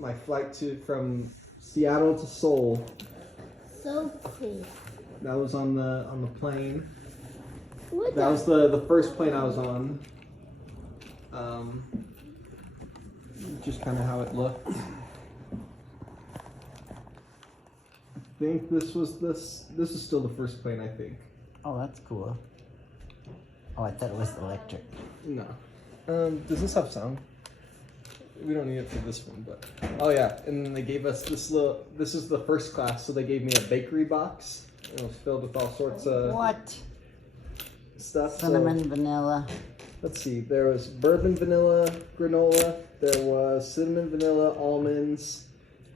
my flight from Seattle to Seoul. So cool. That was on the plane. What That was the first plane I was on. Just kind of how it looked. I think this is still the first plane, I think. Oh, that's cool. Oh, I thought it was electric. No. Does this have sound? We don't need it for this one, but oh yeah. And then they gave us this little. This is the first class, so they gave me a bakery box. It was filled with all sorts of What? stuff. Cinnamon, So, vanilla. let's see. There was bourbon vanilla granola. There was cinnamon vanilla almonds,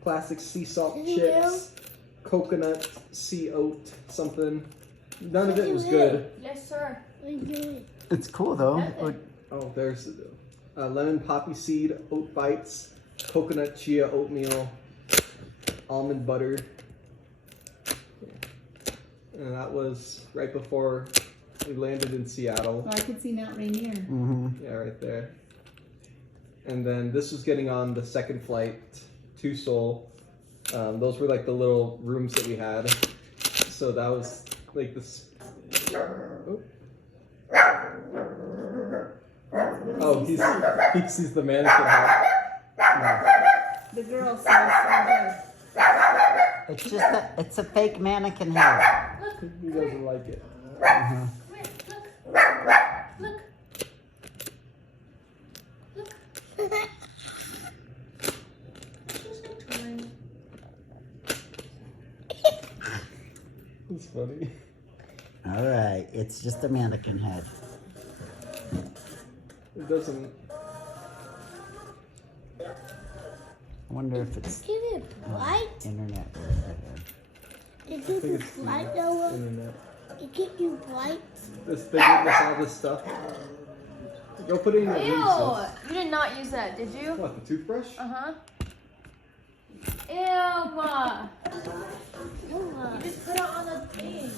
classic sea salt chips, coconut sea oat something. None of it was good. Yes, sir. It's cool though. Oh, there's lemon poppy seed oat bites, coconut chia oatmeal, almond butter. And that was right before we landed in Seattle. Oh, I could see Mount Rainier. Mm-hmm. Yeah, right there. And then this was getting on the second flight to Seoul. Those were like the little rooms that we had. So that was like this. Oh, he sees the mannequin hat. The girl says It's a fake mannequin head. He doesn't like it. Mhm. Look. It's funny. All right, it's just a mannequin head. It doesn't. I wonder if it's Is it bright? internet or Is I think it it's the bright, Noah? internet. It get you bright? They gave us all this stuff. Go put it in your room. Ew! sis. You did not use that, did you? What, the toothbrush? Uh-huh. Ew! You just put it on the thing.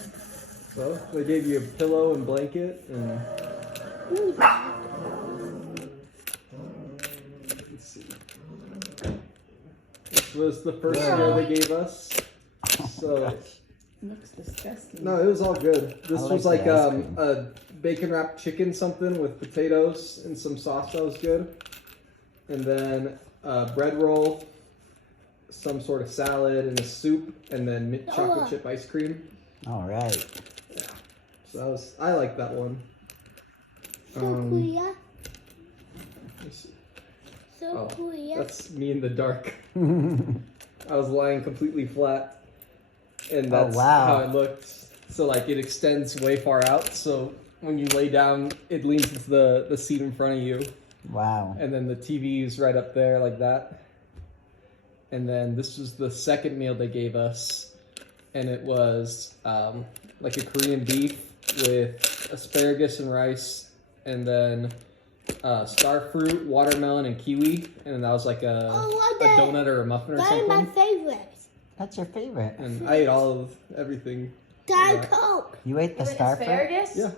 So they gave you a pillow and blanket and. Let's see. This was the first meal they gave us. So Looks disgusting. no, it was all good. This I was like like the ice cream. a bacon wrapped chicken something with potatoes and some sauce that was good, and then a bread roll, some sort of salad and a soup, and then mint chocolate chip ice cream. All right. So I like that one. So Korea? Let's see. So Oh, Korea? that's me in the dark. I was lying completely flat, and that's wow. how it looked. So like it extends way far out. So when you lay down, it leans into the seat in front of you, Wow. and then the TV is right up there like that. And then this was the second meal they gave us, and it was like a Korean beef with asparagus and rice, and then star fruit, watermelon, and kiwi, and that was like a donut or a muffin or That is my something. favorite. That's your favorite. And I ate all of everything. Diet Yeah. Coke. You ate the star fruit? Asparagus? Yeah,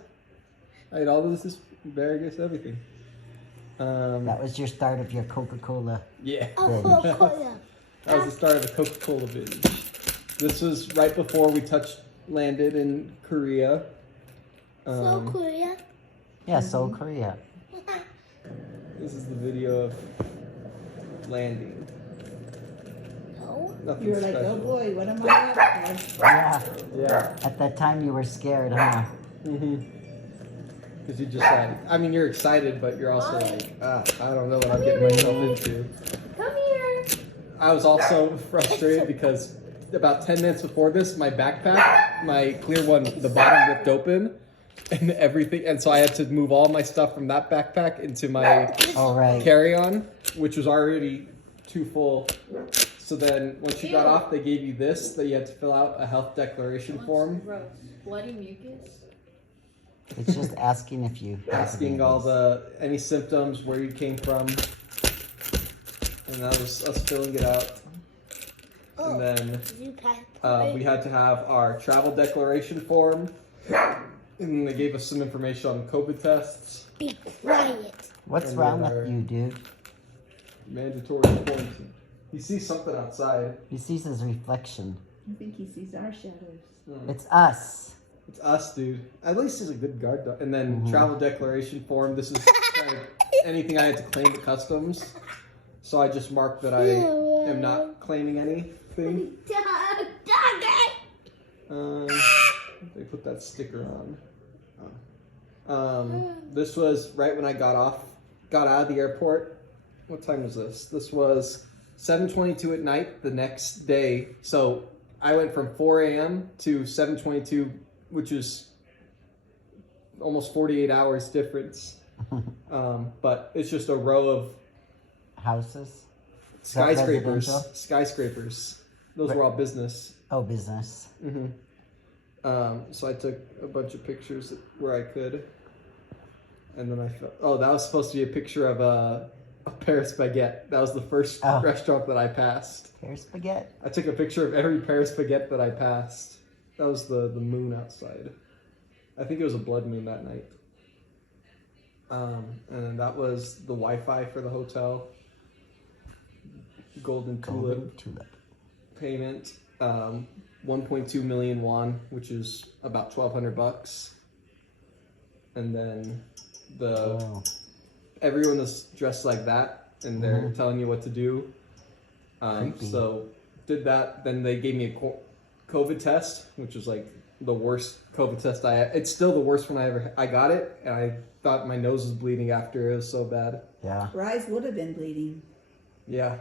I ate all of this asparagus, everything. That was your start of your Coca-Cola. Yeah, Oh, Korea. that was the start of the Coca-Cola binge. This was right before we landed in Korea. So Korea? Yeah, Seoul, Korea. This is the video of landing. No. Nothing You were like, special. oh boy, what am I up for? Yeah. Yeah. At that time you were scared, huh? Because you just you're excited, but you're also like, I don't know what I'm getting myself into. Come here. I was also frustrated because about 10 minutes before this, my backpack, my clear one, the bottom ripped open and everything. And so I had to move all my stuff from that backpack into my All right. carry-on, which was already too full. So then once you got Ew. off, they gave you this, that you had to fill out a health declaration form. Gross. Bloody mucus? It's just asking if you have Asking any all of any symptoms, where you came from, and that was us filling it out. And then You pass we had to have our travel declaration form, and then they gave us some information on COVID tests, Be quiet. What's and wrong then with you, dude? mandatory quarantine. He sees something outside. He sees his reflection. I think he sees our shadows. It's us. It's us, dude. At least he's a good guard dog. And then travel declaration form. This is kind of anything I had to claim to customs. So I just marked that I am not claiming anything. They put that sticker on. This was right when I got out of the airport. What time was this? This was 7:22 at night the next day. So I went from 4 a.m. to 7:22, which is almost 48 hours difference. But it's just a row of Houses. skyscrapers. Residential? Skyscrapers. Those were all business. Oh, business. So I took a bunch of pictures where I could. And then I felt, that was supposed to be a picture of a Paris baguette. That was the first restaurant that I passed. Paris baguette. I took a picture of every Paris baguette that I passed. That was the moon outside. I think it was a blood moon that night. And then that was the Wi-Fi for the hotel. Golden tulip payment. 1.2 million won, which is about $1,200. And then everyone is dressed like that, and they're telling you what to do. So did that. Then they gave me a COVID test, which was like the worst COVID test I had. It's still the worst one I got it, and I thought my nose was bleeding after. It was so bad. Yeah. Rise would have been bleeding. Yeah.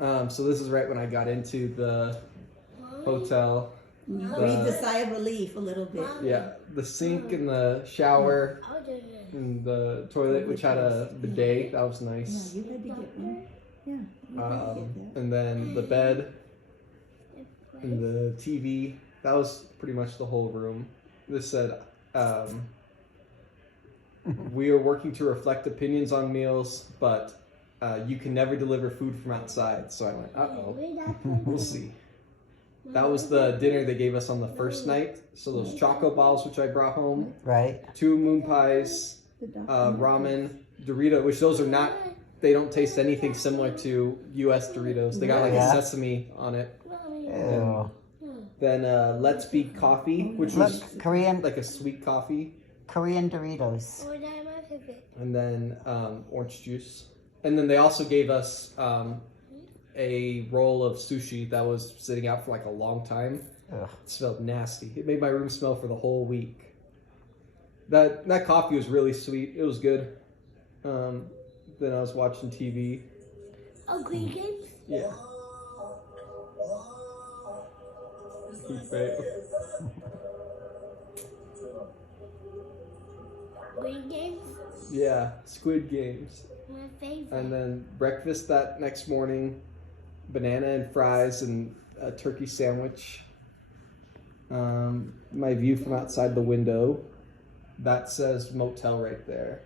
So this is right when I got into the hotel. Breathe a sigh of relief a little bit. Yeah, the sink and the shower and the toilet, which had a bidet. That was nice. Yeah, you had to get one. Yeah, you had to get that. And then the bed and the TV. That was pretty much the whole room. This said, we are working to reflect opinions on meals, but you can never deliver food from outside. So I went, we'll see. That was the dinner they gave us on the first night. So those choco balls, which I brought home. Right. 2 moon pies, ramen, Dorito, which those are not, they don't taste anything similar to U.S. Doritos. They got like a sesame on it. Ew. Then Let's Be Coffee, which was Korean, like a sweet coffee. Korean Doritos. And then orange juice. And then they also gave us a roll of sushi that was sitting out for like a long time. Ugh. It smelled nasty. It made my room smell for the whole week. That coffee was really sweet. It was good. Then I was watching TV. Oh, Green Games? Yeah. Green Games? Yeah, Squid Games. My favorite. And then breakfast that next morning, banana and fries and a turkey sandwich. My view from outside the window, that says motel right there,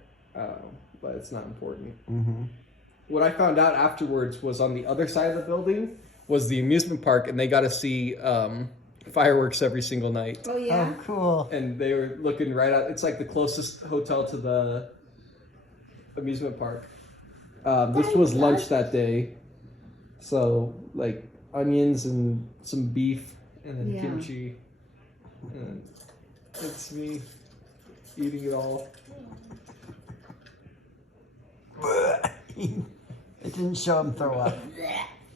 but it's not important. What I found out afterwards was on the other side of the building was the amusement park, and they got to see fireworks every single night. Oh, yeah? Oh, cool. And they were looking right out. It's like the closest hotel to the amusement park. This was lunch that day. So, like, onions and some beef and then kimchi. And it's me eating it all. It didn't show him throw up.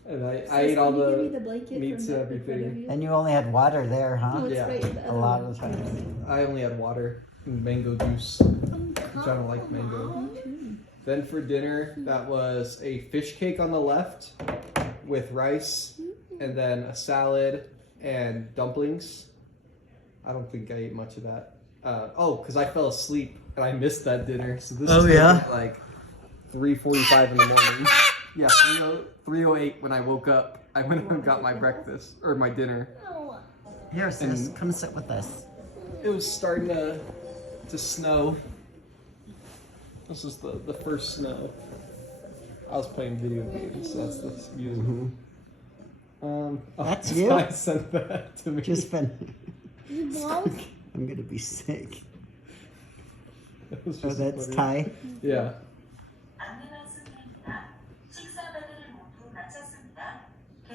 And I ate all Can you give me the blanket meats from and that in front of everything. you? And you only had water there, huh? No, it's Yeah. right in the A other lot one. of times. I only had water and mango juice, which I don't like mango. Then for dinner, that was a fish cake on the left with rice, and then a salad and dumplings. I don't think I ate much of that. Because I fell asleep and I missed that dinner. So this is like 3:45 in the morning. Yeah, 3:08 when I woke up. I went and got my breakfast, or my dinner. Here, sis, come sit with us. It was starting to snow. This is the first snow. I was playing video games, so that's the music. That's you? I sent that to me. Just been. You both? I'm gonna be sick. It was Oh, just that's funny. Thai. Yeah.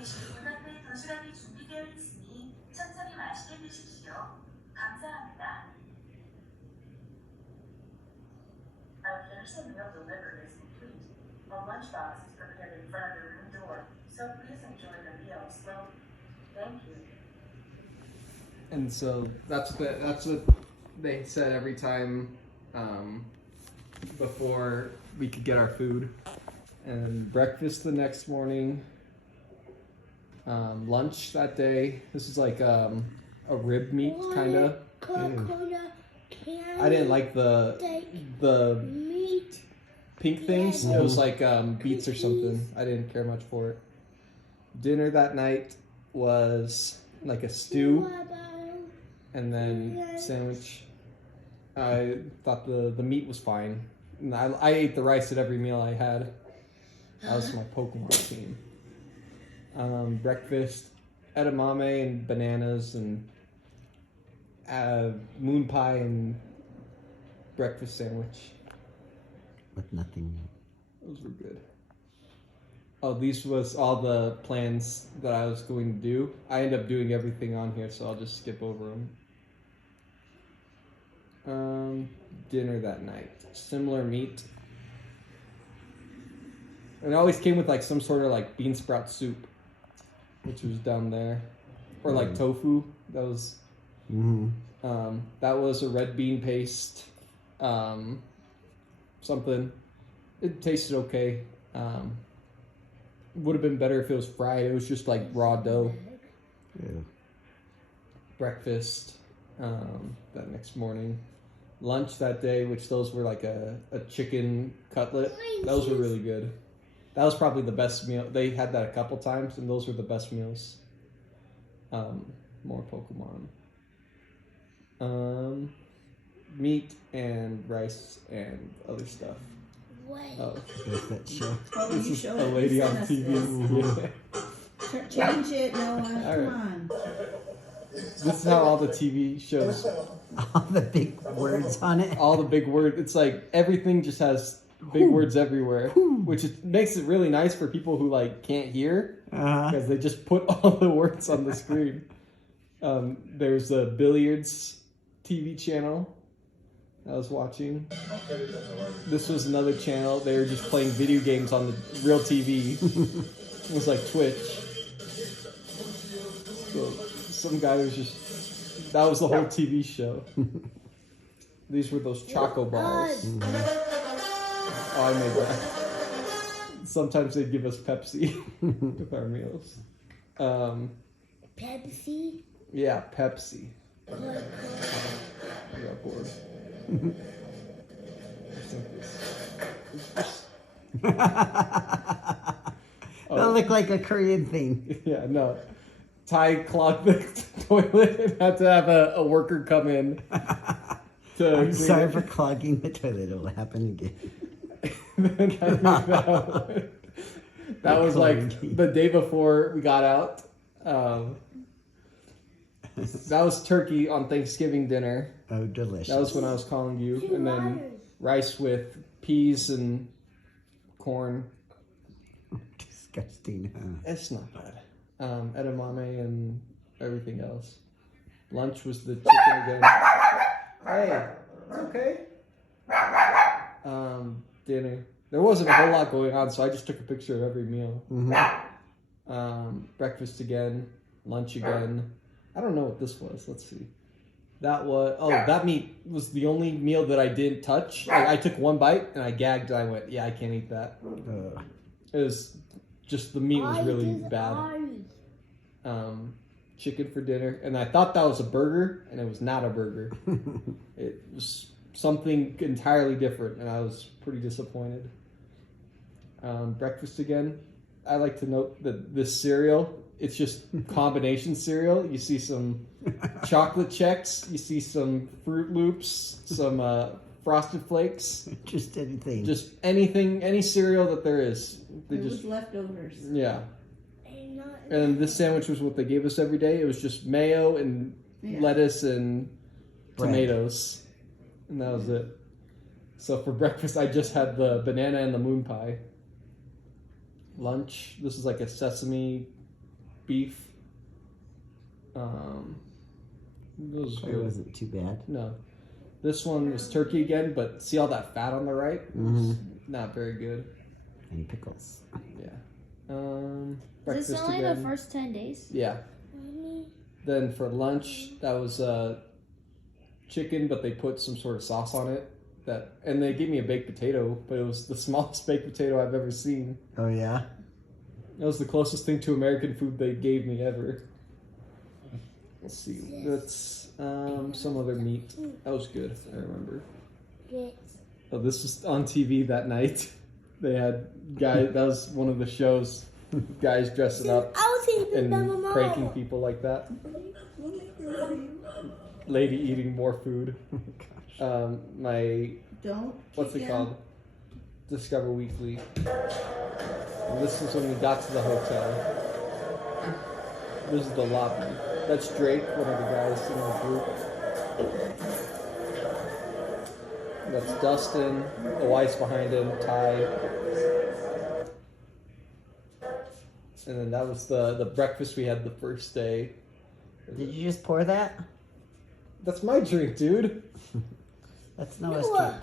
대신 문 앞에 도시락이 준비되어 있으니 천천히 맛있게 드십시오. 감사합니다. Our Thursday meal delivery is complete. A lunchbox is prepared in front of your room door, so please enjoy the meal slowly. Thank you. And so that's what they said every time before we could get our food. And breakfast the next morning. Lunch that day. This is like a rib meat kind of. Coca-Cola can. I didn't like the meat. pink things. It was like beets or something. I didn't care much for it. Dinner that night was like a stew and then sandwich. I thought the meat was fine. And I ate the rice at every meal I had. That was my Pokemon team. Breakfast, edamame and bananas and moon pie and breakfast sandwich. With nothing. Those were good. Oh, these was all the plans that I was going to do. I end up doing everything on here, so I'll just skip over them. Dinner that night. Similar meat. And it always came with like some sort of like bean sprout soup, which was down there. Or like tofu. That was that was a red bean paste. Something. It tasted okay. Would have been better if it was fried. It was just like raw dough. Yeah. Breakfast that next morning. Lunch that day, which those were like a chicken cutlet. Those were really good. That was probably the best meal. They had that a couple times, and those were the best meals. More Pokemon. Meat and rice and other stuff. Wait. Oh, There's that show. Oh, this you is showed a lady you on sent us TV. this. Change it, Noah. Come right. on. This is how all the TV shows, All the big words on it. all the big words. It's like everything just has big words everywhere, which makes it really nice for people who like can't hear because they just put all the words on the screen. There's a billiards TV channel I was watching. This was another channel. They were just playing video games on the real TV. It was like Twitch. So some guy was just, that was the whole TV show. These were those Choco Balls. Oh, I made that. Sometimes they'd give us Pepsi with our meals. Pepsi. Yeah, Pepsi. I got bored. That looked like a Korean thing. Yeah, no. Ty clogged the toilet and had to have a worker come in. I'm sorry for clogging the toilet. It'll happen again. That was like the day before we got out. That was turkey on Thanksgiving dinner. Oh, delicious. That was when I was calling you. And then rice with peas and corn. Disgusting, huh? It's not bad. Edamame and everything else. Lunch was the chicken again. Hey, it's okay. Dinner. There wasn't a whole lot going on, so I just took a picture of every meal. Breakfast again. Lunch again. I don't know what this was. Let's see. That was, that meat was the only meal that I didn't touch. Like, I took one bite and I gagged and I went, yeah, I can't eat that. It was just, the meat was really bad. Chicken for dinner. And I thought that was a burger, and it was not a burger. It was something entirely different, and I was pretty disappointed. Breakfast again. I like to note that this cereal, it's just combination cereal. You see some chocolate checks, you see some Fruit Loops, some Frosted Flakes. Just anything. Just anything, any cereal that there is. They It just, was leftovers. yeah. And this sandwich was what they gave us every day. It was just mayo and lettuce and tomatoes. And that was it. So for breakfast, I just had the banana and the moon pie. Lunch, this is like a sesame beef. Those It good. wasn't too bad. No. This one was turkey again, but see all that fat on the right? Mhm. Not very good. And pickles. Yeah. Is Breakfast this only again. the first 10 days? Yeah. Mommy. Then for lunch, that was chicken, but they put some sort of sauce on it. And they gave me a baked potato, but it was the smallest baked potato I've ever seen. Oh yeah. That was the closest thing to American food they gave me ever. Let's see. That's some other meat. That was good. I remember. Yes. Oh, this was on TV that night. They had guys. That was one of the shows. Guys dressing up I'll see the and mama. pranking people like that. Lady eating more food. My Don't. what's it kick called? Discover Weekly. And this is when we got to the hotel. This is the lobby. That's Drake, one of the guys in the group. That's Dustin, the wife's behind him, Ty. And then that was the breakfast we had the first day. Did you just pour that? That's my drink, dude. That's Noah's Noah.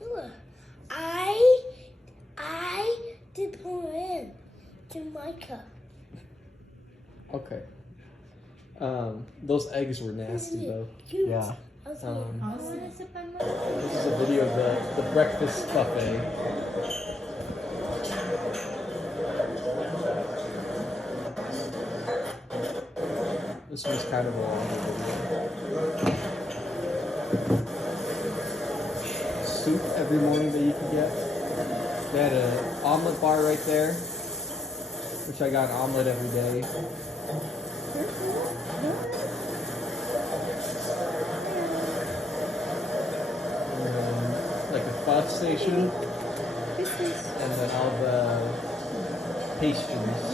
drink. Look, I did pour in to my cup. Okay. Those eggs were nasty though. Cute. Yeah. I was Um, like, I'll I wanna sit. sip on my. This is a video of the breakfast buffet. This was kind of a long video. Soup every morning that you could get. They had an omelet bar right there, which I got an omelet every day. And then, like a bus station, and then all the pastries,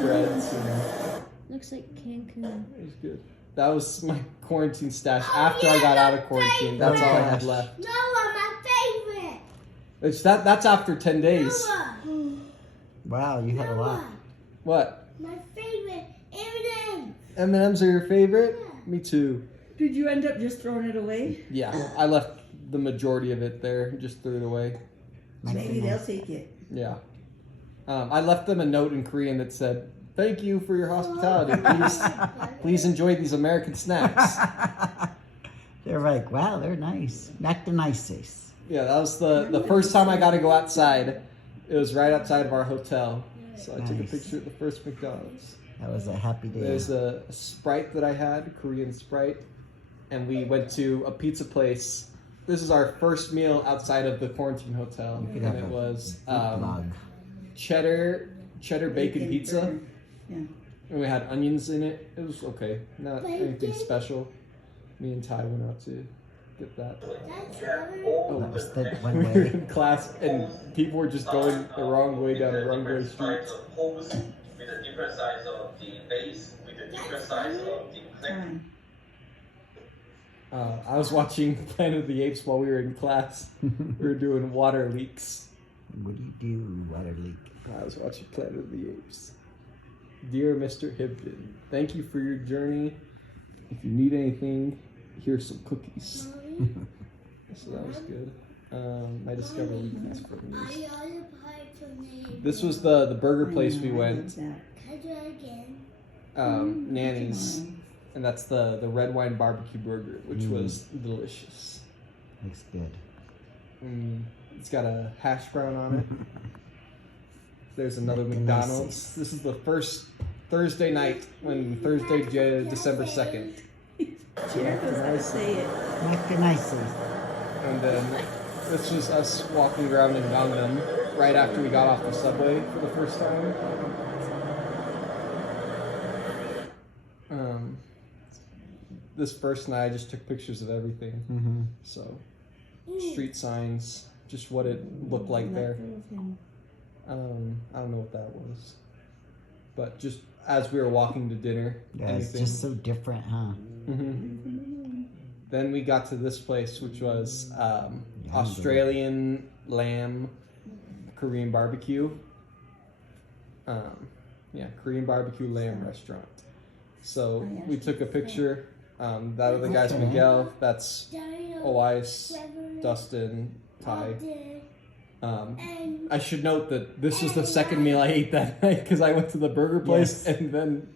breads, and Looks like Cancun. it was good. That was my quarantine stash after I got out of quarantine. That's all I had left. Noah, my favorite. That's after 10 days. Noah. Wow, you had a lot. Noah, What? my favorite. M&M. M&M's are your favorite? Me too. Did you end up just throwing it away? Yeah, I left the majority of it there. Just threw it away. Maybe they'll take it. Yeah. I left them a note in Korean that said, "Thank you for your hospitality. Please enjoy these American snacks." They're like, wow, they're nice. Not the nicest. Yeah, that was the first time I got to go outside. It was right outside of our hotel. So I took a Nice. picture at the first McDonald's. That was a happy day. There's a Sprite that I had, Korean Sprite, and we went to a pizza place. This is our first meal outside of the quarantine hotel, You could and have it a was vlog. cheddar bacon pizza, burger. Yeah. and we had onions in it. It was okay, not anything Bacon? special. Me and Ty went out to get that. That's right. Oh, That was the one we were way. in class, and people were just going the wrong way down the wrong way street. Holes with a different size of the base, with a different size of the clip. Fine. I was watching Planet of the Apes while we were in class. We were doing water leaks. What do you do, water leak? I was watching Planet of the Apes. Dear Mr. Hibden, thank you for your journey. If you need anything, here's some cookies. Mommy, So that was good. My Discover Weeklies from I these. ordered pie for me. This was the burger I place know, we I went, love that. Can I do it again? Nanny's, and that's the red wine barbecue burger, which was delicious. Looks good. It's got a hash brown on it. There's another Like a McDonald's. Macy's. This is the first Thursday night, Thursday, December 2nd. Jared knows how to say it. Not the nicest. And then this was us walking around in Gangnam right after we got off the subway for the first time. This first night I just took pictures of everything. Mm-hmm. So, street signs, just what it looked like there. I don't know what that was. But just as we were walking to dinner, Yeah, it's just so different, huh? Mhm. Then we got to this place, which was Australian lamb Korean barbecue. Yeah, Korean barbecue lamb restaurant. So Oh, yeah. we took a picture. That other guy's Okay. Miguel. That's Dario, Elias, Trevor, Dustin, Ty. Alden, Um, and I should note that this was the second meal I ate that night because I went to the burger place Yes. and then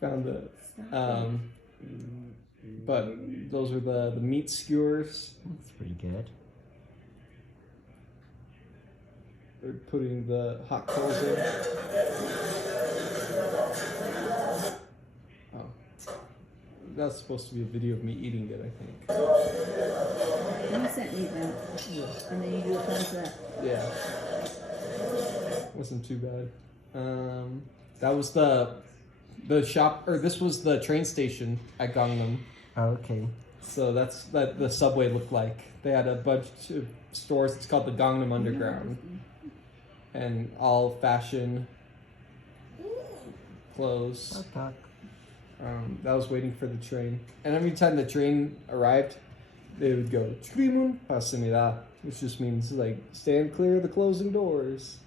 found it. But those were the meat skewers. That's pretty good. They're putting the hot coals in. Oh. That's supposed to be a video of me eating it, I think. You sent me that. Yeah. And then you do a thumbs up. Yeah. Wasn't too bad. That was the shop, or this was the train station at Gangnam. Oh, okay. So that's that the subway looked like. They had a bunch of stores. It's called the Gangnam Underground, and all fashion clothes. Talk, talk. That was waiting for the train, and every time the train arrived, they would go "Trimun pasimida," which just means like stand clear of the closing doors.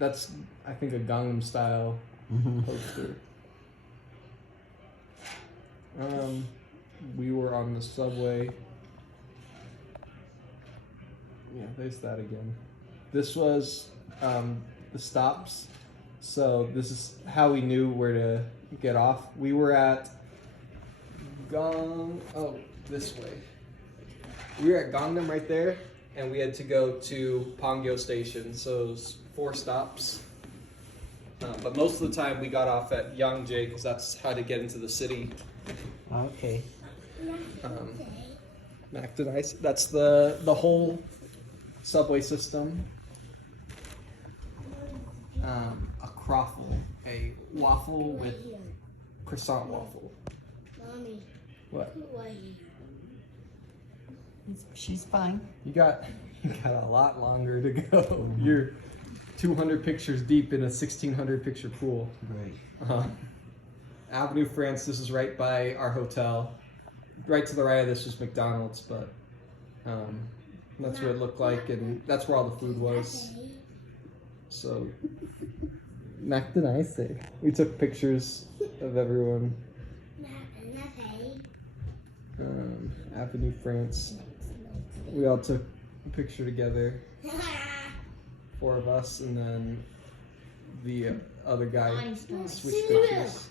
That's I think a Gangnam style poster. We were on the subway. Yeah, there's that again. This was the stops. So this is how we knew where to get off. We were at this way. We were at Gangnam right there, and we had to go to Pongyo Station. So it was 4 stops. But most of the time we got off at Yangjae because that's how to get into the city. Okay. McDonald's. That's the whole subway system. A croffle, a waffle with croissant waffle. Mommy, What? who are you? She's fine. You got a lot longer to go. You're 200 pictures deep in a 1600 picture pool. Great. Avenue France. This is right by our hotel. Right to the right of this was McDonald's, but that's what it looked like, and that's where all the food was. So, McDonald's. We took pictures of everyone. Avenue France. We all took a picture together, 4 of us, and then the other guy switched pictures.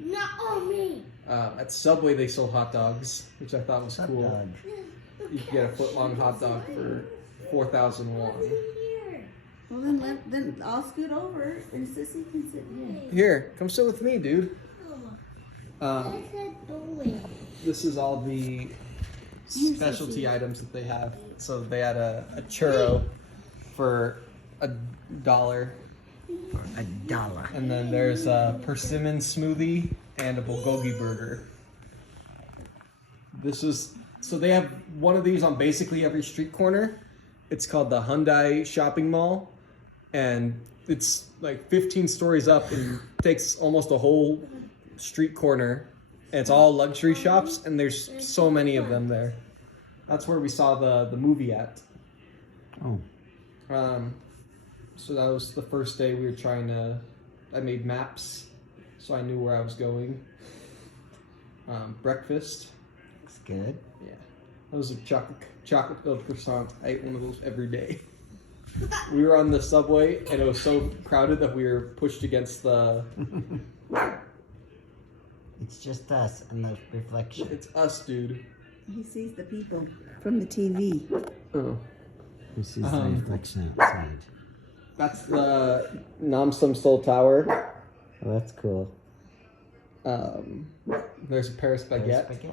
Not on me. At Subway, they sold hot dogs, which I thought was Hot cool. dog. You could get a foot-long hot dog for 4,000 won. Here. Well, then I'll scoot over and Sissy can sit here. Here, come sit with me, dude. That's a doing. This is all the specialty items that they have. So they had a churro for $1. $1. And then there's a persimmon smoothie and a bulgogi burger. So they have one of these on basically every street corner. It's called the Hyundai Shopping Mall, and it's like 15 stories up and takes almost a whole street corner. And it's all luxury shops, and there's so many of them there. That's where we saw the movie at. Oh. So that was the first day we were I made maps so I knew where I was going. Breakfast. Looks good. Yeah. That was a chocolate filled croissant. I ate one of those every day. We were on the subway and it was so crowded that we were pushed against the... It's just us and the reflection. It's us, dude. He sees the people from the TV. Oh. This is the reflection outside. That's the Namsum Seoul Tower. Oh, that's cool. There's a Paris baguette. Spaghetti.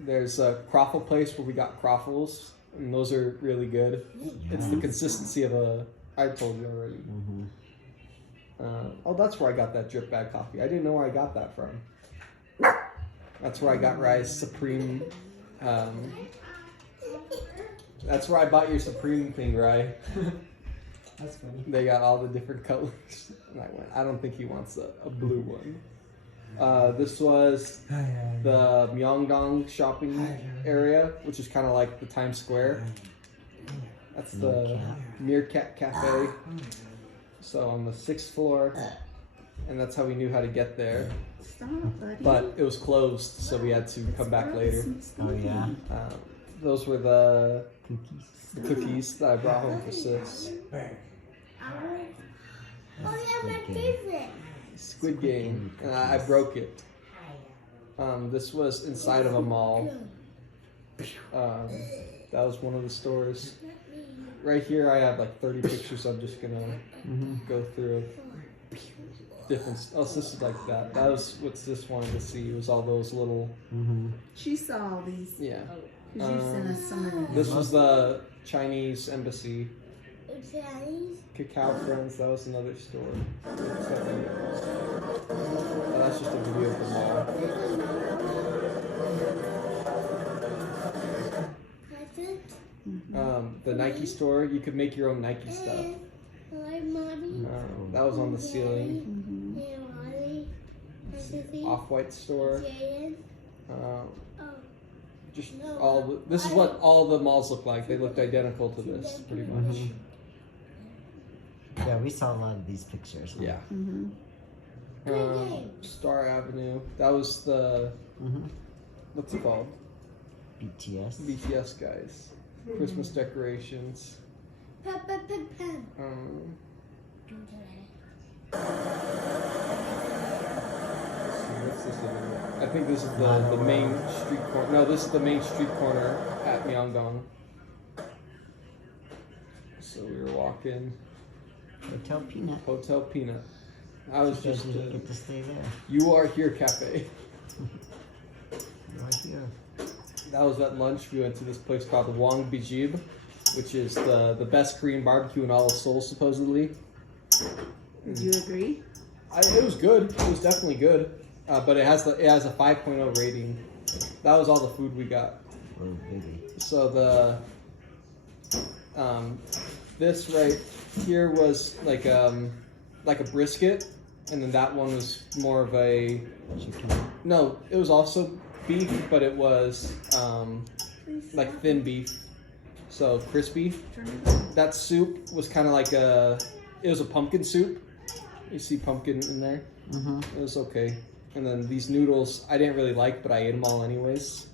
There's a croffle place where we got croffles, and those are really good. It's the consistency of I told you already. Mm-hmm. Oh, that's where I got that drip bag coffee. I didn't know where I got that from. That's where I got Rye's Supreme. That's where I bought your Supreme thing, Rye. That's funny. They got all the different colors. And I went, I don't think he wants a blue one. This was the Myeongdong shopping area, which is kind of like the Times Square. That's the Meerkat Cafe. So on the 6th floor, and that's how we knew how to get there. Stop, buddy. But it was closed, so we had to come back later. Oh yeah. Those were the Cookies. cookies that I brought home for Sis. Oh yeah, my favorite. Squid Game, and I broke it. This was inside of a mall. That was one of the stores. Right here, I have like 30 pictures. I'm just gonna go through different. Oh, so this is like that. That was what Sis wanted to see. Was all those little. She saw all these. Yeah. Cause you sent us some of these. This was the Chinese embassy. Chinese. Cacao Friends. That was another store. Oh, that's just a video of the mall. The Nike store. You could make your own Nike stuff. Hi, mommy. That was on the ceiling. Hey, Molly. Off-White store. Jaden. Just all. This is what all the malls look like. They looked identical to this, pretty much. Yeah, we saw a lot of these pictures. Yeah. Star Avenue. That was the. What's it called? BTS. BTS guys. Christmas decorations. Peppa Pig Pen. What's this one? I think this is the main street corner. No, this is the main street corner at Myeongdong. So we were walking. Hotel Peanut. Hotel Peanut. I was You just. guys didn't get to stay there. You Are Here Cafe. Right here. That was at lunch. We went to this place called the Wong Bijib, which is the best Korean barbecue in all of Seoul, supposedly. Do you agree? It was good. It was definitely good. But it has a 5.0 rating. That was all the food we got. Oh, baby. So this right here was like a brisket, and then that one was more of a Chicken. no. It was also beef, but it was like thin beef, so crispy. That soup was kind of like it was a pumpkin soup. You see pumpkin in there. It was okay. And then these noodles, I didn't really like, but I ate them all anyways.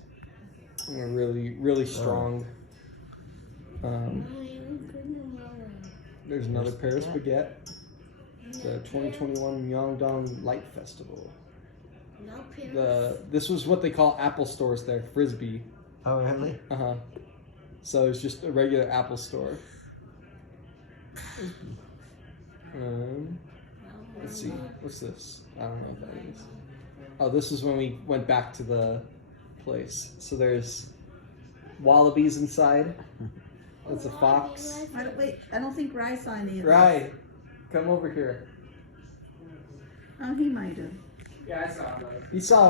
And they're really, really strong. There's another Paris baguette. The 2021 Myeongdong Light Festival. This was what they call Apple stores there, Frisbee. Oh, really? So it's just a regular Apple store. Let's see, what's this? I don't know what that is. Oh, this is when we went back to the place. So there's wallabies inside. That's a fox. Wait, I don't think Rye saw any of Right, come over here. Oh, he might have. Yeah, I saw him. You saw